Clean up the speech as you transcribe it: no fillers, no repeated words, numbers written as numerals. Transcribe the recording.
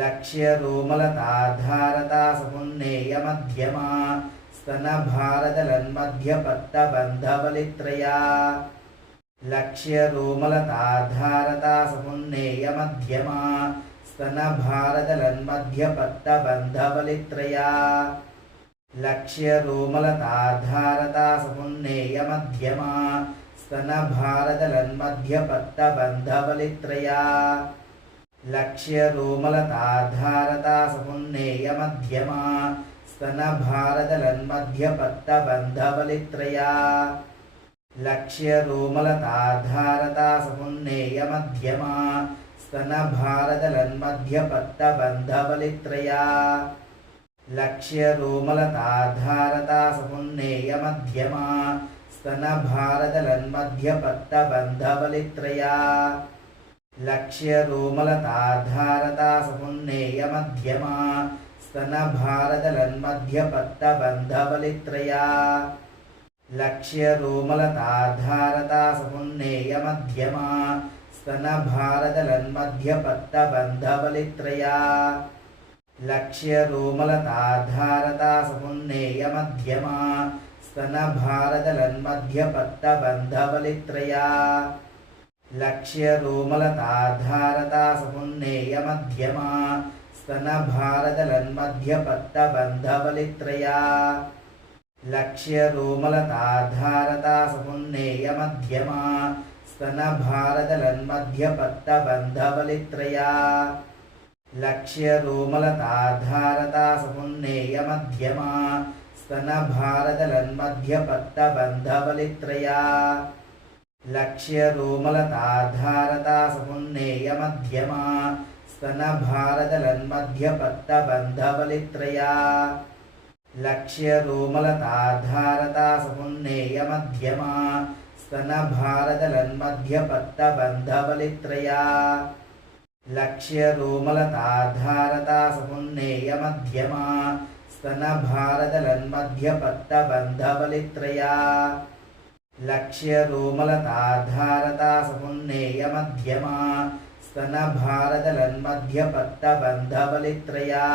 लक्ष्यरोमलताधारता समुन्नेयमध्यमा स्तनभारतलन्मध्यपट्टबन्धवलित्रया लक्ष्यरोमलताधारता समुन्नेयमध्यमा स्तनभारतलन्मध्यपट्टबन्धवलित्रया लक्ष्यरोमलताधारता समुन्नेयमध्यमा स्तनभारतलन्मध्यपट्टबन्धवलित्रया लक्ष्यरोमलताधारता समुन्नेयमध्यमा स्तनभारतलन्मध्यपट्टबन्धवलित्रया लक्ष्यरोमलताधारता समुन्नेयमध्यमा स्तनभारतलन्मध्यपट्टबन्धवलित्रया लक्ष्यरोमलताधारता समुन्नेयमध्यमा स्तनभारतलन्मध्यपट्टबन्धवलित्रया लक्ष्यरोमलताधारता समुन्नेयमध्यमा स्तनभारतलन्मध्यपट्टबन्धवलित्रया लक्ष्यरोमलताधारता समुन्नेयमध्यमा स्तनभारतलन्मध्यपट्टबन्धवलित्रया लक्ष्यरोमलताधारता समुन्नेयमध्यमा स्तनभारतलन्मध्यपट्टबन्धवलित्रया लक्ष्यरोमलताधारता समुन्नेयमध्यमा स्तनभारतलन्मध्यपट्टबन्धवलित्रया लक्ष्यरोमलताधारता समुन्नेयमध्यमा स्तनभारतलन्मध्यपट्टबन्धवलित्रया लक्ष्यरोमलताधारता समुन्नेयमध्यमा स्तनभारतलन्मध्यपट्टबन्धवलित्रया लक्ष्यरोमलताधारता समुन्नेयमध्यमा स्तनभारतलन्मध्यपट्टबन्धवलित्रया लक्ष्यरोमलताधारता समुन्नेयमध्यमा स्तनभारतलन्मध्यपट्टबन्धवलित्रया लक्ष्यरोमलताधारता समुन्नेयमध्यमा स्तनभारतलन्मध्यपट्टबन्धवलित्रया लक्ष्यरोमलताधारता समुन्नेयमध्यमा स्तनभारतलन्मध्यपट्टबन्धवलित्रया